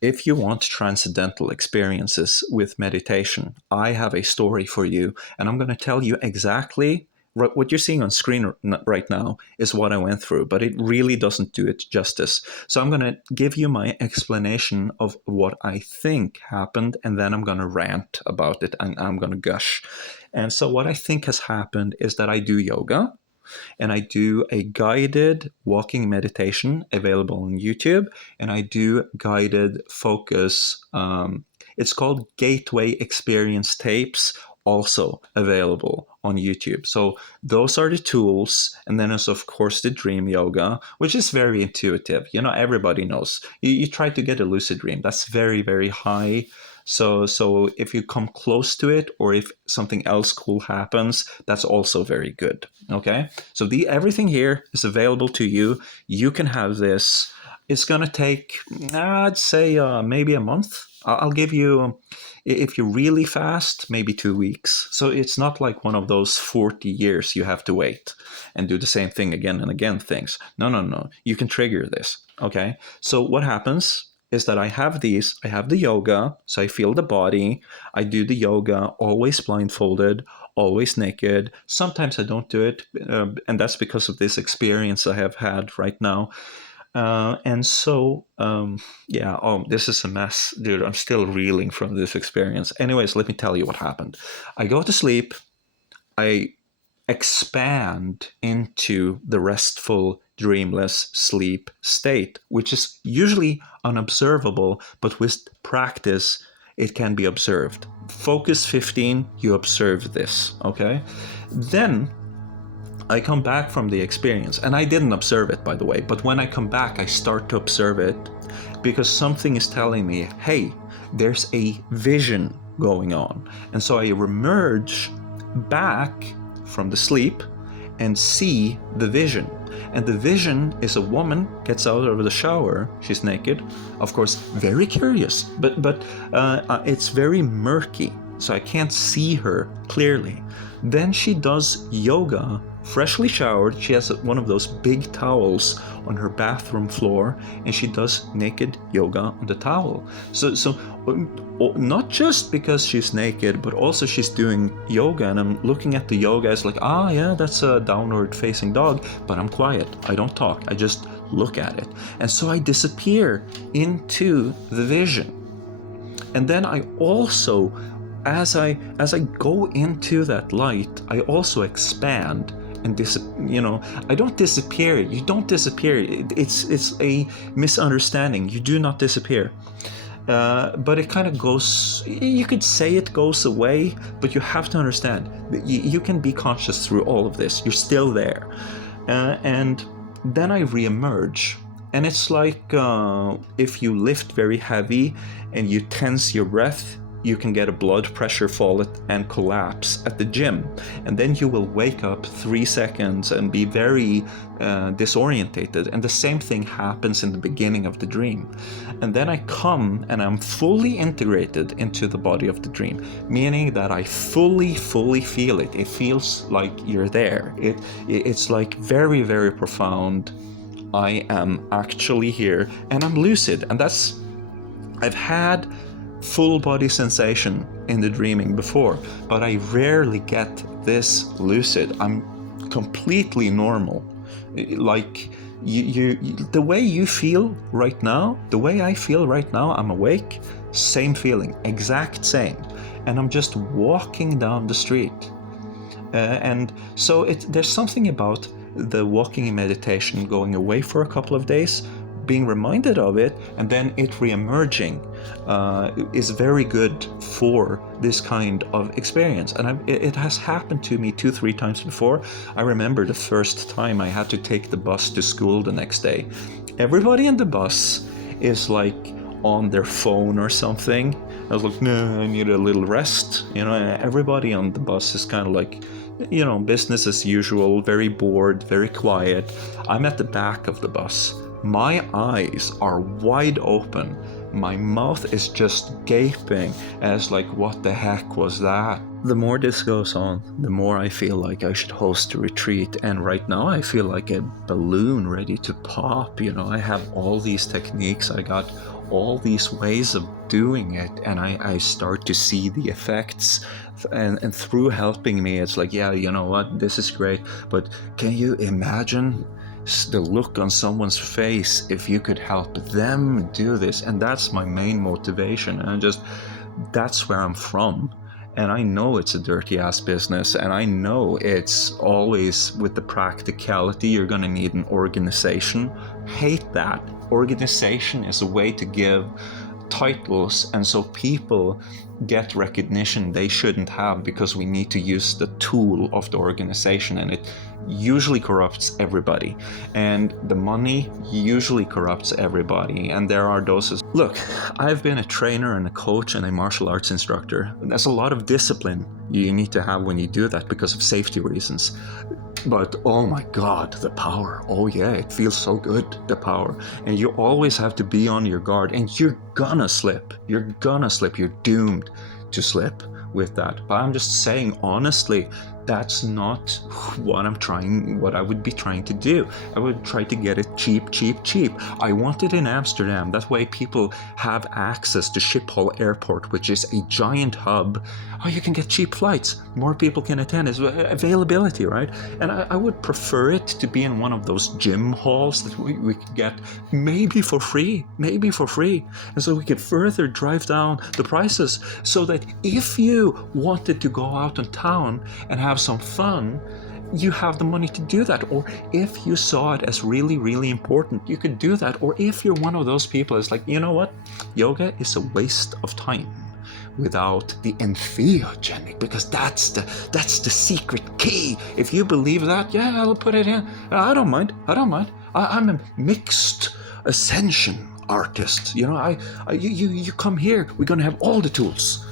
If you want transcendental experiences with meditation, I have a story for you, and I'm going to tell you exactly what you're seeing on screen right now is what I went through, but it really doesn't do it justice. So I'm going to give you my explanation of what I think happened, and then I'm going to rant about it and I'm going to gush. And so what I think has happened is that I do yoga and I do a guided walking meditation available on YouTube, and I do guided focus. It's called Gateway Experience Tapes, also available on YouTube. So those are the tools, and then there's of course the dream yoga, which is very intuitive. You know, everybody knows. You try to get a lucid dream. That's very, very high. So if you come close to it, or if something else cool happens, that's also very good. Okay, so everything here is available to you. You can have this. It's gonna take, I'd say, maybe a month. I'll give you, if you're really fast, maybe 2 weeks. So it's not like one of those 40 years you have to wait and do the same thing again and again things. No. You can trigger this. Okay, so what happens is that I have the yoga, so I feel the body. I do the yoga always blindfolded, always naked. Sometimes I don't do it, and that's because of this experience I have had right now. And so, yeah, this is a mess, dude. I'm still reeling from this experience. Anyways, let me tell you what happened. I go to sleep. I expand into the restful, dreamless sleep state, which is usually unobservable, but with practice, it can be observed. Focus 15, you observe this, okay? Then I come back from the experience, and I didn't observe it, by the way, but when I come back, I start to observe it because something is telling me, hey, there's a vision going on. And so I emerge back from the sleep and see the vision. And the vision is a woman gets out of the shower. She's naked, of course, very curious, but it's very murky, so I can't see her clearly. Then she does yoga, freshly showered. She has one of those big towels on her bathroom floor, and she does naked yoga on the towel. So not just because she's naked, but also she's doing yoga, and I'm looking at the yoga. It's like, yeah, that's a downward facing dog, but I'm quiet. I don't talk. I just look at it. And so I disappear into the vision. And then I also, as I go into that light, I also expand and I don't disappear. You don't disappear. It's a misunderstanding. You do not disappear. But it kind of goes, you could say it goes away, but you have to understand that you can be conscious through all of this. You're still there. And then I reemerge. And it's like if you lift very heavy and you tense your breath, you can get a blood pressure fall and collapse at the gym. And then you will wake up 3 seconds and be very disorientated. And the same thing happens in the beginning of the dream. And then I come and I'm fully integrated into the body of the dream, meaning that I fully feel it. It feels like you're there. It's like very, very profound. I am actually here and I'm lucid. And I've had full body sensation in the dreaming before, but I rarely get this lucid. I'm completely normal. Like the way you feel right now, the way I feel right now, I'm awake, same feeling, exact same. And I'm just walking down the street. And so there's something about the walking in meditation, going away for a couple of days, being reminded of it, and then it re-emerging is very good for this kind of experience. And it has happened to me 2-3 times before. I remember the first time I had to take the bus to school the next day. Everybody in the bus is like on their phone or something. I was like, no, I need a little rest. Everybody on the bus is kind of like, business as usual, very bored, very quiet. I'm at the back of the bus. My eyes are wide open. My mouth is just gaping as like, what the heck was that? The more this goes on, the more I feel like I should host a retreat. And right now I feel like a balloon ready to pop. I have all these techniques. I got all these ways of doing it, and I start to see the effects. And through helping me, it's like, yeah, you know what, this is great, but can you imagine the look on someone's face if you could help them do this? And that's my main motivation. And that's where I'm from. And I know it's a dirty ass business, and I know it's always with the practicality. You're going to need an organization. Hate that. Organization is a way to give titles, and so people get recognition they shouldn't have because we need to use the tool of the organization, and it usually corrupts everybody, and the money usually corrupts everybody. And there are doses. Look, I've been a trainer and a coach and a martial arts instructor. There's a lot of discipline you need to have when you do that because of safety reasons. But oh my God, the power. Oh yeah, it feels so good, the power. And you always have to be on your guard, and you're gonna slip. You're doomed to slip with that. But I'm just saying, honestly, that's not what I would be trying to do. I would try to get it cheap. I want it in Amsterdam. That way people have access to Schiphol Airport, which is a giant hub. Oh, you can get cheap flights. More people can attend. It's availability, right? And I would prefer it to be in one of those gym halls that we could get maybe for free. And so we could further drive down the prices so that if you wanted to go out in town and have some fun, you have the money to do that. Or if you saw it as really, really important, you could do that. Or if you're one of those people that's like, you know what, yoga is a waste of time without the entheogenic, because that's the secret key. If you believe that, yeah, I'll put it in. I don't mind. I'm a mixed ascension artist. You know, you come here, we're gonna have all the tools.